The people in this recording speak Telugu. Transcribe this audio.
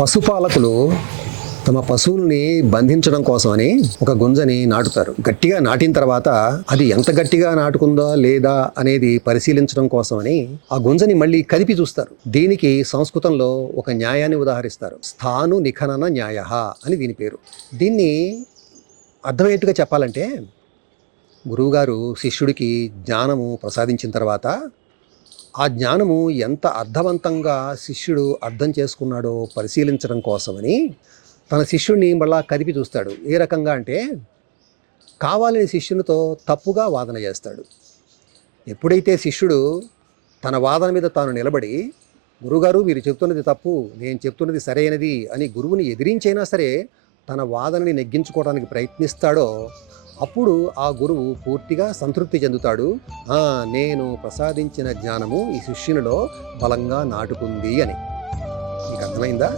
పశుపాలకులు తమ పశువుల్ని బంధించడం కోసమని ఒక గుంజని నాటుతారు. గట్టిగా నాటిన తర్వాత అది ఎంత గట్టిగా నాటుకుందో లేదా అనేది పరిశీలించడం కోసమని ఆ గుంజని మళ్ళీ కదిపి చూస్తారు. దీనికి సంస్కృతంలో ఒక న్యాయాన్ని ఉదాహరిస్తారు. స్థాను నిఖనన న్యాయ అని దీని పేరు. దీన్ని అర్థమయ్యేట్టుగా చెప్పాలంటే, గురువుగారు శిష్యుడికి జ్ఞానము ప్రసాదించిన తర్వాత ఆ జ్ఞానము ఎంత అర్థవంతంగా శిష్యుడు అర్థం చేసుకున్నాడో పరిశీలించడం కోసమని తన శిష్యుడిని మళ్ళా కదిపి చూస్తాడు. ఏ రకంగా అంటే, కావాలని శిష్యునితో తప్పుగా వాదన చేస్తాడు. ఎప్పుడైతే శిష్యుడు తన వాదన మీద తాను నిలబడి, గురువుగారు మీరు చెప్తున్నది తప్పు, నేను చెప్తున్నది సరైనది అని గురువుని ఎదిరించైనా సరే తన వాదనని నెగ్గించుకోవడానికి ప్రయత్నిస్తాడో, అప్పుడు ఆ గురువు పూర్తిగా సంతృప్తి చెందుతాడు. నేను ప్రసాదించిన జ్ఞానము ఈ శిష్యునిలో బలంగా నాటుకుంది అని. మీకు అర్థమైందా?